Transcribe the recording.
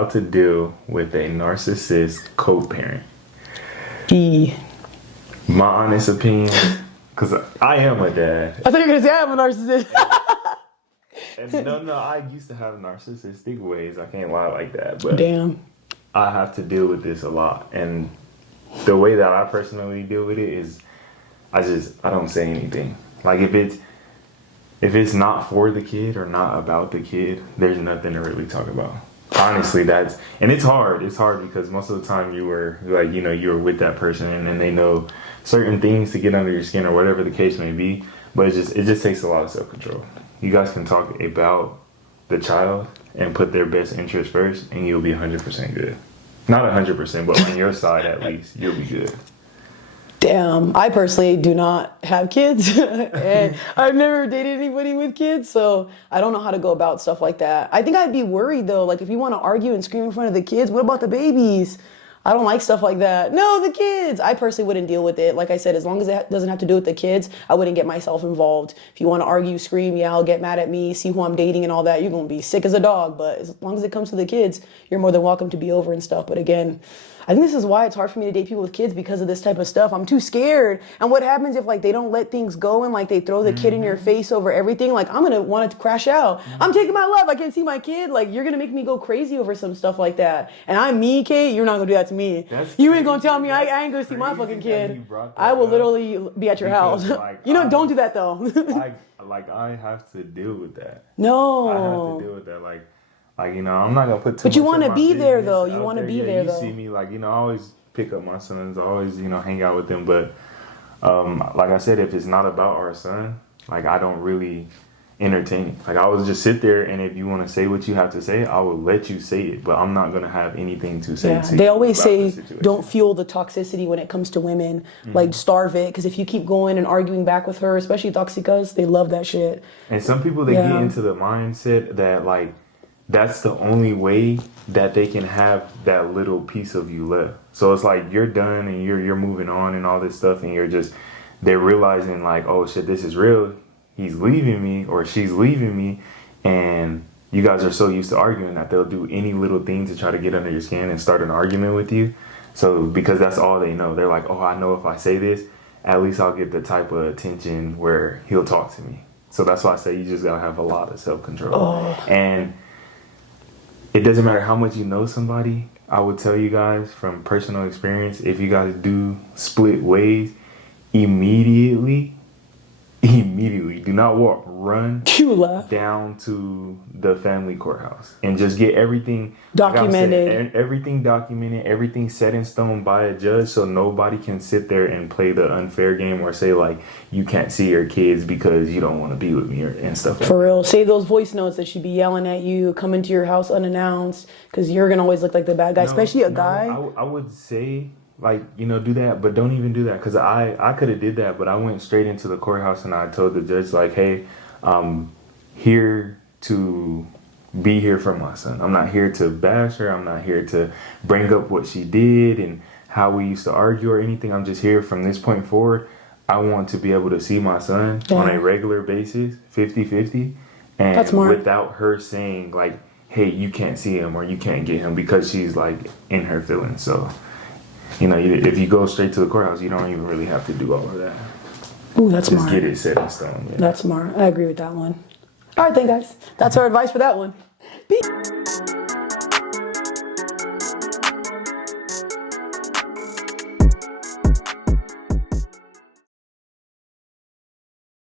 How to deal with a narcissist co-parent. E. My honest opinion, because I am a dad. I thought you were gonna say I'm a narcissist. And no, I used to have narcissistic ways. I can't lie like that. But Damn. I have to deal with this a lot. And the way that I personally deal with it is I don't say anything. Like if it's not for the kid or not about the kid, there's nothing to really talk about. Honestly, and it's hard. It's hard because most of the time you were like, you were with that person and then they know certain things to get under your skin or whatever the case may be. But it just takes a lot of self-control. You guys can talk about the child and put their best interest first and you'll be 100% good. Not 100%, but on your side at least, you'll be good. Damn, I personally do not have kids and I've never dated anybody with kids, so I don't know how to go about stuff like that. I think I'd be worried though, like if you want to argue and scream in front of the kids, what about the babies? I don't like stuff like that. No, the kids. I personally wouldn't deal with it. Like I said, as long as it doesn't have to do with the kids, I wouldn't get myself involved. If you want to argue, scream, yell, get mad at me, see who I'm dating and all that, you're going to be sick as a dog. But as long as it comes to the kids, you're more than welcome to be over and stuff. But again, I think this is why it's hard for me to date people with kids because of this type of stuff. I'm too scared. And what happens if like they don't let things go and like they throw the kid in your face over everything? Like I'm gonna want it to crash out. I'm taking my life. I can't see my kid. Like you're gonna make me go crazy over some stuff like that. And I'm me, Kate. You're not gonna do that to me. You ain't gonna tell me I ain't gonna see my fucking kid. I will literally be at your house. Like, don't do that though. I have to deal with that. No. I have to deal with that. Like, I'm not gonna put too But you much want to of be my there though. business You out want to there. be Yeah, there you though. see me I always pick up my sons. I always, hang out with them. But like I said, if it's not about our son, like I don't really entertain it. Like I would just sit there, and if you want to say what you have to say, I will let you say it. But I'm not gonna have anything to say. Yeah, to they you always about say the situation. don't fuel the toxicity when it comes to women. Like starve it, because if you keep going and arguing back with her, especially toxicas, they love that shit. And some people they get into the mindset that like that's the only way that they can have that little piece of you left. So it's like you're done and you're moving on and all this stuff, and they're realizing like, oh shit, this is real. He's leaving me or she's leaving me, and you guys are so used to arguing that they'll do any little thing to try to get under your skin and start an argument with you. So because that's all they know, they're like, oh, I know if I say this, at least I'll get the type of attention where he'll talk to me. So that's why I say you just gotta have a lot of self-control. And it doesn't matter how much you know somebody. I would tell you guys from personal experience, if you guys do split ways, immediately do not walk, run down to the family courthouse and just get everything documented. Everything documented, everything set in stone by a judge, so nobody can sit there and play the unfair game or say like you can't see your kids because you don't want to be with me and stuff like For real, save those voice notes that she'd be yelling at you, come into your house unannounced, because you're gonna always look like the bad guy, especially a guy. I would say do that, but don't even do that, because I could have did that, but I went straight into the courthouse and I told the judge like, hey, I'm here to be here for my son. I'm not here to bash her. I'm not here to bring up what she did and how we used to argue or anything. I'm just here from this point forward. I want to be able to see my son on a regular basis, 50-50, and without her saying like, hey, you can't see him or you can't get him, because she's like in her feelings. So if you go straight to the courthouse, you don't even really have to do all of that. Ooh, that's Just smart. get it set in stone. Yeah. That's smart. I agree with that one. All right, then, guys. That's our advice for that one. Peace.